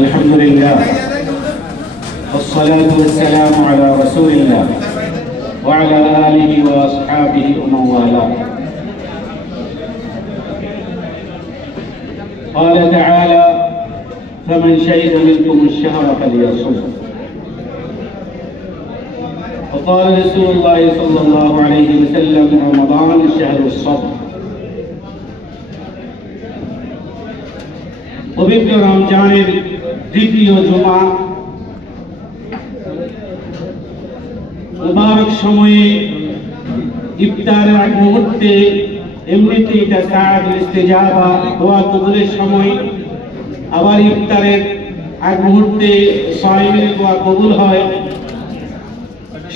الحمد لله والصلاة والسلام على رسول الله وعلى آله وأصحابه ومن والاه. قال تعالى: فمن شهد منكم الشهر فليصم. وقال رسول الله صلى الله عليه وسلم: رمضان شهر الصبر. পবিত্র রমজানের দ্বিতীয় জুমা মুবারক সময়ে ইফতারের আগ মুহূর্তে এমনিতে এটা সাআতুল ইস্তিজাবা দোয়া কবুলের সময়, আবার ইফতারের আগ মুহূর্তে সায়েমের দোয়া কবুল হয়।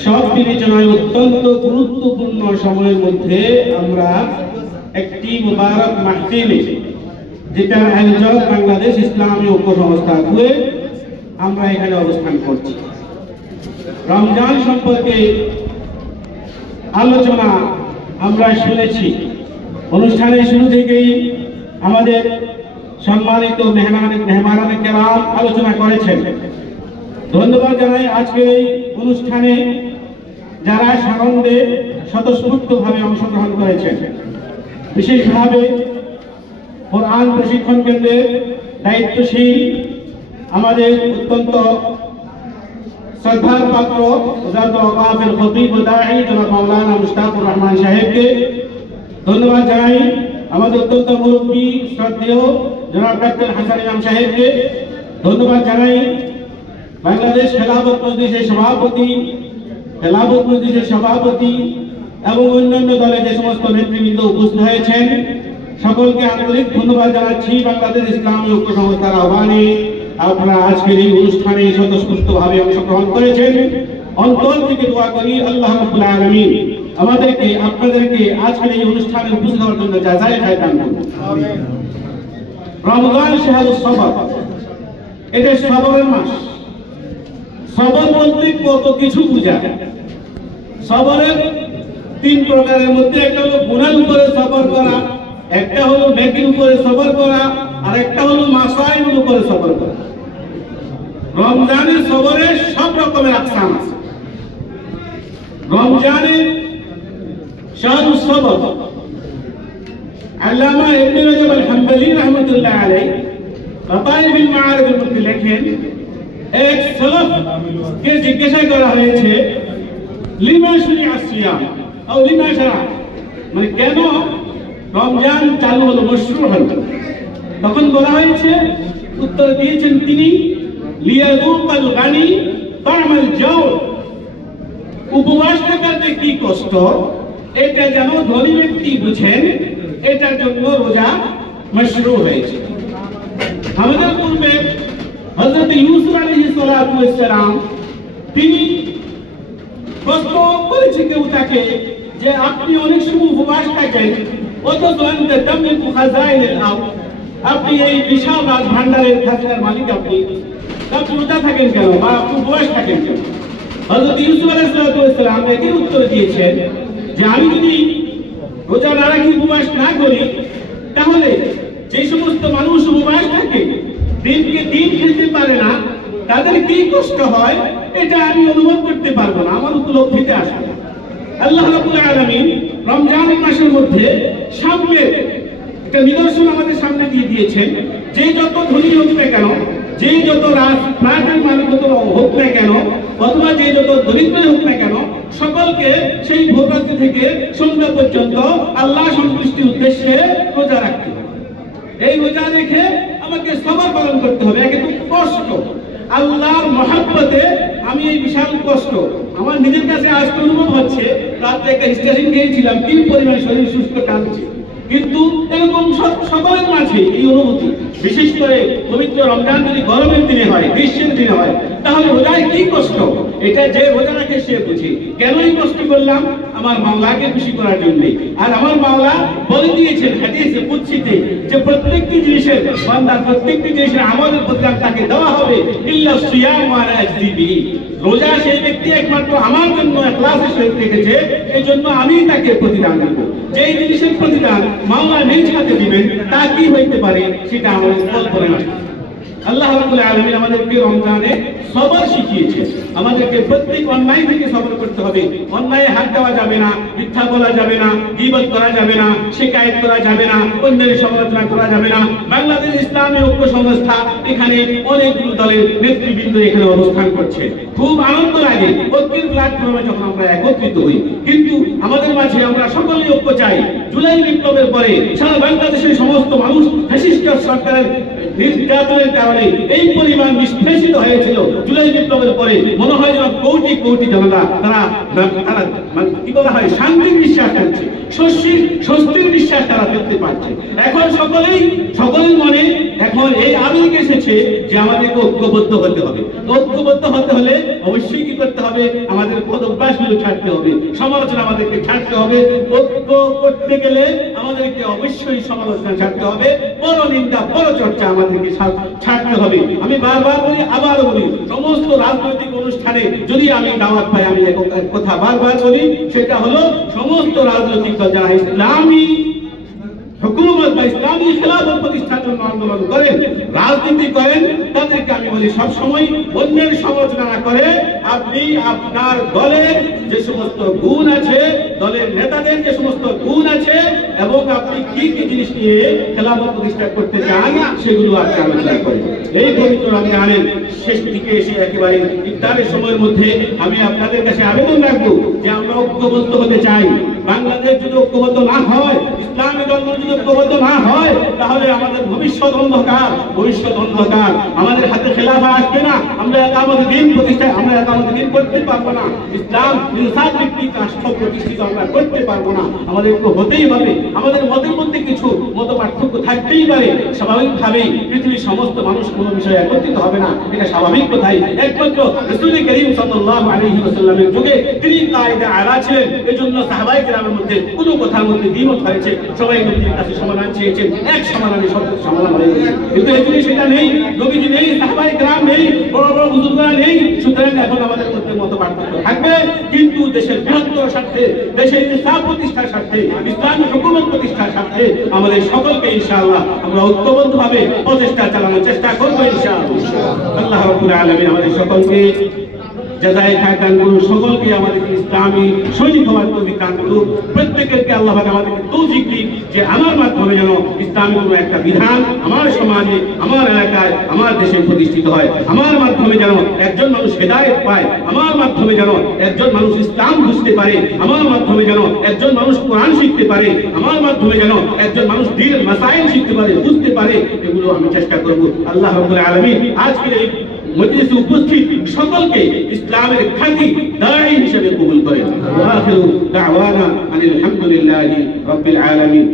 সব বিবেচনায় অত্যন্ত গুরুত্বপূর্ণ সময়ের মধ্যে আমরা একটি মুবারক মাহফিলে, যেটার আয়োজক বাংলাদেশ ইসলামী ঐক্য সংস্থা কুয়েত, আমরা এখানে অবস্থান করছি। রমজান সম্পর্কে আলোচনা আমরা শুনেছি। অনুষ্ঠানের শুরু থেকেই আমাদের সম্মানিত মেহমানানে কেরাম আলোচনা করেছেন। ধন্যবাদ জানাই আজকে এই অনুষ্ঠানে যারা সানন্দে স্বতঃস্ফূর্তভাবে অংশগ্রহণ করেছেন। বিশেষভাবে কোরআন প্রশিক্ষণ কেন্দ্রের দায়িত্বশীল আমাদের অত্যন্ত শ্রদ্ধার পাত্র ওয়াজারাতুল আওকাফের খতিব ও দাঈ জনাব মাওলানা মুশতাকুর রহমান সাহেবকে ধন্যবাদ জানাই। আমাদের অত্যন্ত মুরব্বী শ্রদ্ধেয় জনাব ডক্টর হাসান ইমাম সাহেবকে ধন্যবাদ জানাই। বাংলাদেশ খেলাফত মজলিসের সভাপতি এবং অন্যান্য দলের যে সমস্ত নেতৃবৃন্দ উপস্থিত হয়েছেন, সকলকে আন্তরিক ধন্যবাদ জানাচ্ছি। বাংলাদেশ ইসলামী ঐক্য সংস্থার আহ্বানে আপনারা আজকের এই অনুষ্ঠানে স্বতঃস্ফূর্তভাবে অংশগ্রহণ করেছেন। অন্তর থেকে দোয়া করি আল্লাহ রাব্বুল আলামিন আমাদেরকে আপনাদেরকে আজকের এই অনুষ্ঠানে উপস্থিত হওয়ার জন্য জাযায়ে খায়র দান করুন। আমিন। রমজান শাহরুস সবর, এটা সবরের মাস। সবর বলতে কত কিছু বোঝায়। সবরের তিন প্রকারের মধ্যে একটা হলো গুনাহের উপরে সবর করা, একটা হলো নেকির উপরে সবর করা, আর একটা হলো মাসাইলের উপরে সবর করা। রমজানের সবরে সব রকমের আকসাম আছে। রমজানের শাহরুস সবর আল্লামা ইবনে রাজব আল-হাম্বলি রাহমাতুল্লাহ আলাইহি লাতাইফুল মাআরিফের মধ্যে লেখেন, এক সালাফকে জিজ্ঞাসা করা হয়েছে লিমা শুনিআ সিয়াম আও লিমা শারা, মানে কেন রমজান চালু হলো, মশরু হলো। তখন বলা হয়েছে, উত্তর দিয়েছেন তিনি, লিয়াযুকাল গানি তা'মাল জাওর, উপবাস থাকার যে কি কষ্ট এটা যেন ধনী ব্যক্তি বুঝেন, এটার জন্য রোজা মশরু হয়েছে। আমাদের পূর্বে হযরত ইউসুফ আলাইহিস সালাতু ওয়াস সালাম তিনি প্রশ্ন করেছে কেউ তাকে যে আপনি অনেক সময় উপবাস থাকেন, অথচ আপনি এই বিশাল রাজ ভান্ডারের খাজনার মালিক, আপনি রোজা থাকেন কেন বা আপনি উপবাস থাকেন কেন? হযরত ইউসুফ আলাইহিস সালাম একে উত্তর দিয়েছেন যে আমি যদি রোজা না রাখি, উপবাস না করি, তাহলে যে সমস্ত মানুষ উপবাস থাকে, দিনকে দিন খেতে পারে না, তাদের কি কষ্ট হয় এটা আমি অনুভব করতে পারবো না, আমার উপলব্ধিতে আসবে না। আল্লাহ রাব্বুল আলামিন রমজানের মাসের মধ্যে সামনে একটা নিদর্শন আমাদের সামনে দিয়ে দিয়েছেন, যে যত ধনী হোক না কেন, যে যত রাজপ্রাটের মালিক হোক না কেন, অথবা যে যত দরিদ্র হোক না কেন, সকলকে সেই ভোররাত্রি থেকে সন্ধ্যা পর্যন্ত আল্লাহ সন্তুষ্টির উদ্দেশ্যে রোজা রাখতে হবে। এই রোজা রেখে আমাকে সবর পালন করতে হবে। একে তো কষ্ট, আল্লাহর মহব্বতে আমি এই বিশাল কষ্ট আমার নিজের কাছে আজকে অনুভব হচ্ছে। রাত্রে একটা স্টেশন গিয়েছিলাম, কি পরিমাণ শরীর সুস্থ টানছে, কিন্তু এরকম সকলের মাঝে এই অনুভূতি, বিশেষ করে পবিত্র রমজান যদি গরমের দিনে হয়, গ্রীষ্মের দিনে হয়, তাহলে রোজায় কি কষ্ট এটা যে রোজা রাখে সে বুঝে। কেন এই কষ্ট করলাম? আমার মাওলাকে খুশি করার জন্য। আর আমার মাওলা বলে দিয়েছেন হাদিসে কুদসিতে যে প্রত্যেকটি জিনিসের বান্দা প্রত্যেকটি জিনিসের আমলের প্রতিদান তাকে দেওয়া হবে ইল্লা সিয়াম ওয়া আজদি বিহি। রোজা সেই ব্যক্তি একমাত্র আমার জন্য ইখলাসের সহিত রেখেছে, এই জন্য আমি তাকে প্রতিদান দেব। যেই জিনিসের প্রতিদান মাওলা নিজ হাতে দিবেন তা কি হইতে পারে সেটা আমাদের কল্পনা নয়। আল্লাহ রাব্বুল আলামিন আমাদেরকে রমজানে সবর শিখিয়েছে, আমাদেরকে প্রত্যেক অন্যায় থেকে সবর করতে হবে। অন্যায়ে হাত দেওয়া যাবে না, মিথ্যা বলা যাবে না, গীবত করা যাবে না, শিকায়েত করা যাবে না, অন্যের সমালোচনা করা যাবে না। বাংলাদেশ ইসলামী ঐক্য সংস্থা এখানে অনেকগুলো দলের নেতৃবৃন্দ এখানে অবস্থান করছে। খুব আনন্দ লাগে ঐক্যের প্ল্যাটফর্মে যখন আমরা একত্রিত হই, কিন্তু আমাদের মাঝে আমরা সকলেই ঐক্য চাই। জুলাই বিপ্লবের পরে সারা বাংলাদেশের সমস্ত মানুষ ফ্যাসিস্ট সরকারের নির্যাতনের কারণে এই পরিমাণ নিষ্পেষিত হয়েছিল। জুলাই বিপ্লবের পরে মনে হয় যেন কোটি কোটি জনতা তারা কি বলা হয় শান্তির নিঃশ্বাস ফেলছে, স্বস্তির নিঃশ্বাস তারা ফেলতে পারছে। এখন সকলের মনে এখন এই আবেগ এসেছে যে আমাদেরকে ঐক্যবদ্ধ হতে হবে। ঐক্যবদ্ধ হতে হলে অবশ্যই কি করতে হবে, আমাদের অভ্যাসগুলো ছাড়তে হবে, সমালোচনা আমাদেরকে ছাড়তে হবে। ঐক্য করতে গেলে আমাদেরকে অবশ্যই সমালোচনা ছাড়তে হবে, বড় নিন্দা বড় চর্চা আমাদেরকে ছাড়তে হবে। আমি বারবার বলি, আবারও বলি, সমস্ত রাজনৈতিক অনুষ্ঠানে যদি আমি দাওয়াত পাই আমি এক কথা বারবার বলি, সেটা হলো সমস্ত রাজনৈতিক দল যারা ইসলামী হুকুমত বা ইসলামী খেলাফত প্রতিষ্ঠার জন্য আন্দোলন করেন, রাজনীতি করেন, তাদেরকে আমি বলি সবসময় অন্যের সমালোচনা না করে আপনি আপনার দলের যে সমস্ত গুণ আছে, দলের নেতাদের যে সমস্ত গুণ আছে এবং আপনি কি কি জিনিস নিয়ে খেলাফত প্রতিষ্ঠা করতে চান সেগুলো আপনি আলোচনা করেন। এই পবিত্র রমজানের শেষ দিকে এসে একেবারে ইফতারের সময়ের মধ্যে আমি আপনাদের কাছে আবেদন রাখবো যে আমরা ঐক্যবদ্ধ হতে চাই। বাংলাদেশ যদি ঐক্যবদ্ধ না হয়, ইসলামী দল যদি ঐক্যবদ্ধ না হয়, তাহলে আমাদের ভবিষ্যৎ অন্ধকার। আমাদের হাতে খেলাফা আসবে না, আমরা একামতে দিন প্রতিষ্ঠায় আমরা একামতে দিন করতে পারবো না, ইসলাম ইনসাফ ভিত্তিক রাষ্ট্র প্রতিষ্ঠিত আমরা করতে পারবো না। আমাদের হতেই হবে, আমাদের মতের মধ্যে কিছু মত পার্থক্য থাকতেই পারে, স্বাভাবিকভাবেই পৃথিবীর সমস্ত মানুষ কোনো বিষয়ে একত্রিত হবে না, এটা স্বাভাবিক কথাই। একমাত্র রাসূল করিম সাল্লাল্লাহু আলাইহি ওয়াসাল্লামের যুগে তিনি কায়েদে আলা ছিলেন, এজন্য সাহাবায়ে কেরামের মধ্যে কোনো কথার মধ্যে দ্বিমত হয়েছে, সবাই নবীর কাছে সমাধান চেয়েছেন, এক সমাধানে সব সমাধান হয়ে গেছে। কিন্তু এখানে সেটা নেই, নবীজি নেই, সাহাবায়ে কেরাম নেই, বড় বড় বুজুর্গরা নেই। সুতরাং এখন আমাদের মধ্যে মত পার্থক্য থাকবে, কিন্তু দেশের বৃহত্তর স্বার্থে, দেশের ইনসাফ প্রতিষ্ঠার স্বার্থে, ইসলামী হুকুমত প্রতিষ্ঠার স্বার্থে আমাদের সকলকে ইনশাআল্লাহ আমরা ঐক্যবদ্ধভাবে প্রচেষ্টা চালানোর চেষ্টা করবো ইনশাআল্লাহ। আল্লাহ রাব্বুল আলামিন আমাদের সকলকে জাযায়ে খায়র দান করুন, সকলকে আমাদের ইসলামী সৈনিক হওয়ার তৌফিক দান করুন। প্রত্যেককে আল্লাহ পাক আমাদেরকে তৌফিক দিন যে আমার মাধ্যমে যেন ইসলামী কোনো একটা বিধান আমার সমাজে, আমার এলাকায়, আমার দেশে প্রতিষ্ঠিত হয়, আমার মাধ্যমে যেন একজন মানুষ হেদায়েত পায়, আমার মাধ্যমে যেন একজন মানুষ ইসলাম বুঝতে পারে, আমার মাধ্যমে যেন একজন মানুষ কোরআন শিখতে পারে, আমার মাধ্যমে যেন একজন মানুষ দ্বীনের মাসাইল শিখতে পারে, বুঝতে পারে। এগুলো আমি চেষ্টা করব। আল্লাহ রাব্বুল আলামিন আজকের এই মজলিসে উপস্থিত সকলকে ইসলামের খাঁটি দাঈ হিসেবে কবুল করেন। ওয়া আখিরু দাওয়ানা আনিল হামদুলিল্লাহি রাব্বিল আলামিন।